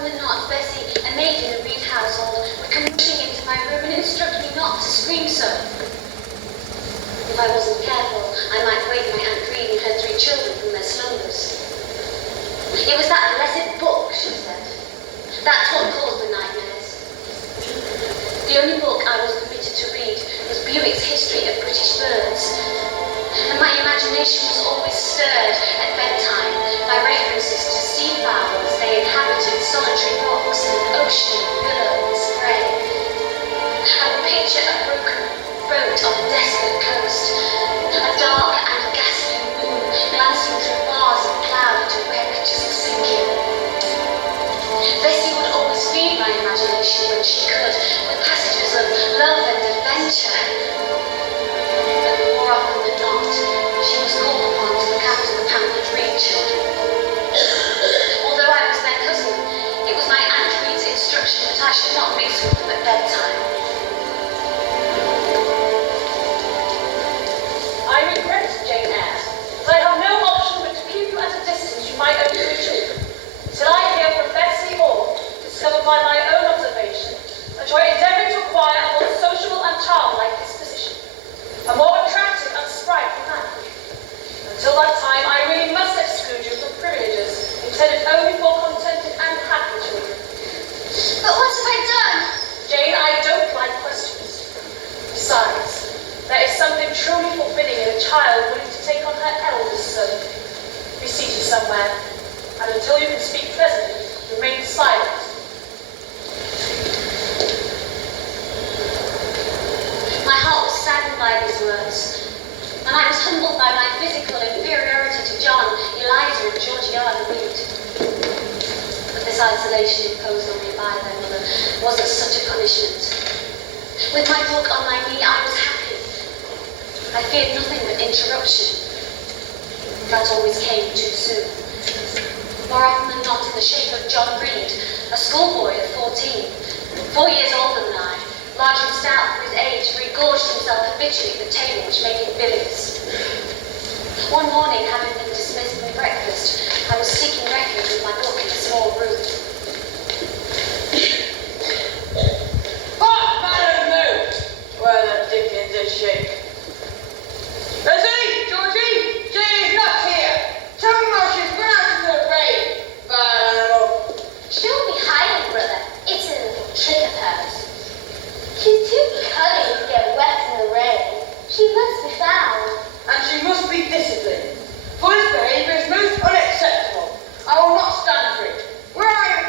often than not, Bessie, a maid in the Reed household, would come rushing into my room and instruct me not to scream so. If I wasn't careful, I might wake my Aunt Reed and her 3 children from their slumbers. It was that blessed book, she said. That's what caused the nightmares. The only book I was permitted to read was Bewick's History of British Birds, and my imagination was always stirred at bedtime by references to seafowl as they inhabited solitary rocks in an ocean of billow and spray. I would picture a broken boat on a desolate coast, a dark and ghastly moon glancing through bars of cloud at a wreck just sinking. Bessie would always feed my imagination when she could with passages of love and adventure. But more often than not, she was called upon to look after the pampered Reed children. Although I was their cousin, it was my Aunt Reed's instruction that I should not mix with them at bedtime. I regret, Jane Eyre, that I have no option but to keep you at a distance from my own 3 children, till I hear from Bessie or discover by my own observation that you are endeavouring to acquire a more sociable and childlike disposition, a more attractive and sprightly manner. Until that time, I really must exclude you from privileges intended only for contented and happy children. But what have I done? Jane, I don't like questions. Besides, there is something truly forbidding in a child willing to take on her eldest son. Be seated somewhere, and until you can speak pleasantly, remain silent. My heart was saddened by these words, and I was humbled by my physical inferiority to John, Eliza, and Georgiana Reed. But this isolation imposed on me by their mother wasn't such a punishment. With my book on my knee, I was happy. I feared nothing but interruption. That always came too soon. More often than not in the shape of John Reed, a schoolboy of 14, 4 years older than I, large and stout for his age, regorged himself habitually at the table which made him billiards. One morning, having been dismissed from breakfast, I was seeking refuge with my book in a small room. What manner of mood? Where the dickens is she? Bessie! Georgie! She's not here! Tell me why she's gone out into the rain! Bad animal! She'll be hiding, brother. It's a little trick of hers. She's too cunning to get wet in the rain. She must be found. And she must be disciplined. For this behaviour is most unacceptable. I will not stand for it. Where are you,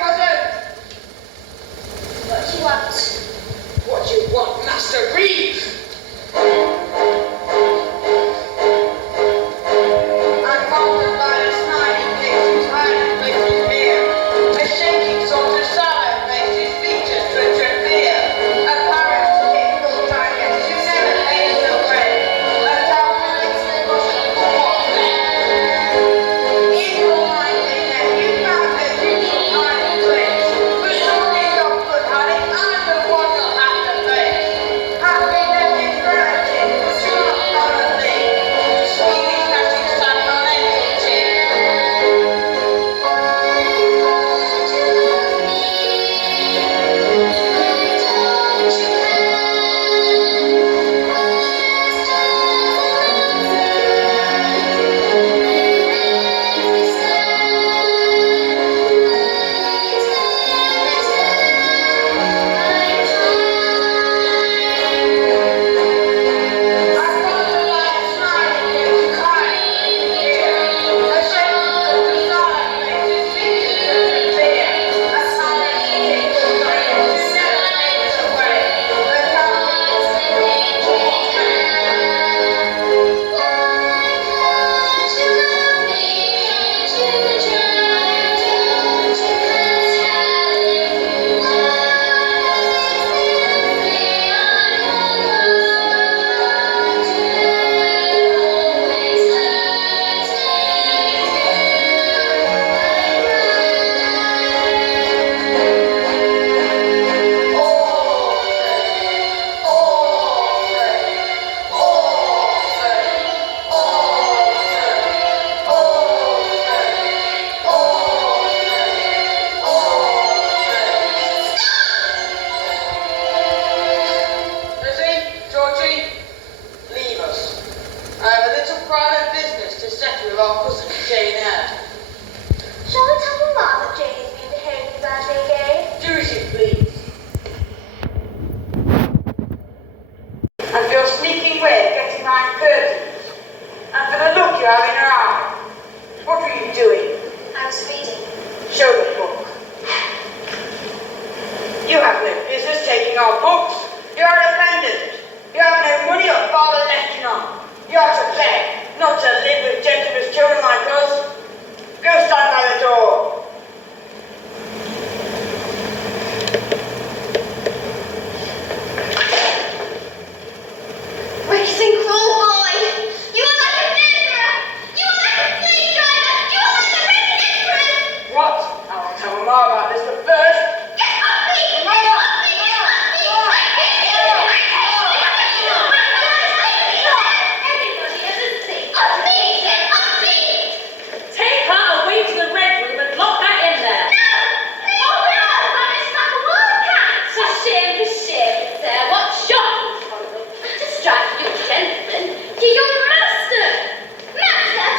you have in your eye? What were you doing? I was reading. Show the book. You have no business taking our books. You are a dependent. You have no money your father left you none. You are to play, not to live with gentlemen's children like us. Go stand by the door. Wicked and cruel boy! You are like a murderer! You are like a slave driver! You are like a Roman emperor! What? I will tell Mama about this, but first... Get off me! Get off me! Get off me! Everybody has a seat. Off me! Get off me! Take her away to the red room and lock that in there. No! Oh no! I'm just like a wildcat! For shame, sir. What shocking conduct to strike you gentlemen to your master. Master!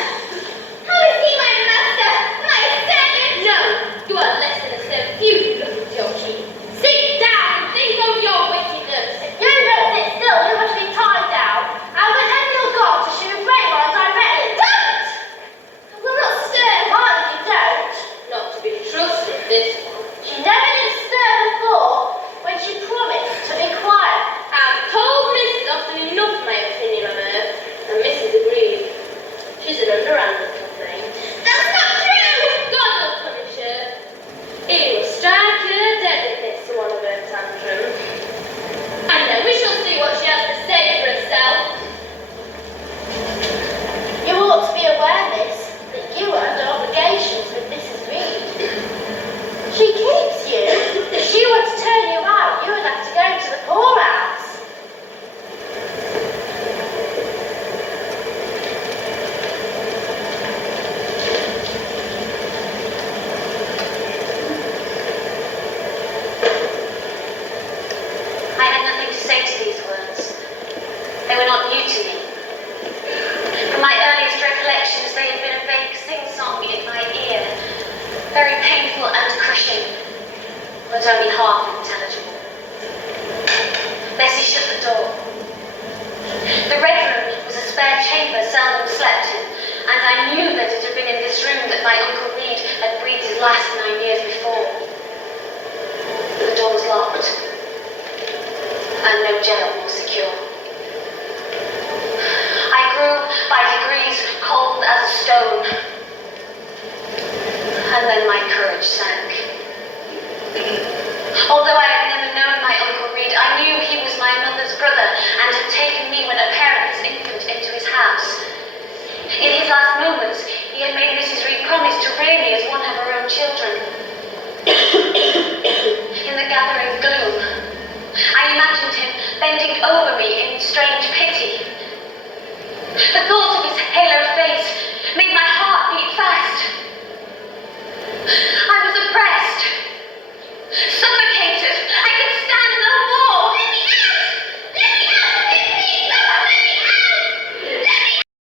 How is he my master? My servant? No, you are less than a servant. You look at your king. Sit down and think of your wickedness. You don't sit still, you must be tied down. And whenever you're gone to shoot a great one directly. Don't! I will not stir, mind you don't. Not to be trusted, this one. She never did stir before when she promised to be quiet. I've told Mrs. often enough my opinion of her, and Mrs. agreed. She's an underhand little thing. That's not true! God will punish her. He will strike her dead if it's one of her tantrums. And then we shall see what she has to say for herself. You ought to be aware, miss, that you are under obligations with Mrs. Reed. She keeps you. If she were to turn you out, you would have to go to the poorhouse. I had nothing to say to these words. They were not new to me. From my earliest recollections, they had been a vague sing-song in my ear, very painful and crushing, but only half intelligible. Bessie shut the door. The red room was a spare chamber seldom slept in, and I knew that it had been in this room that my Uncle Reed had breathed his last 9 years before. The door was locked, and no jail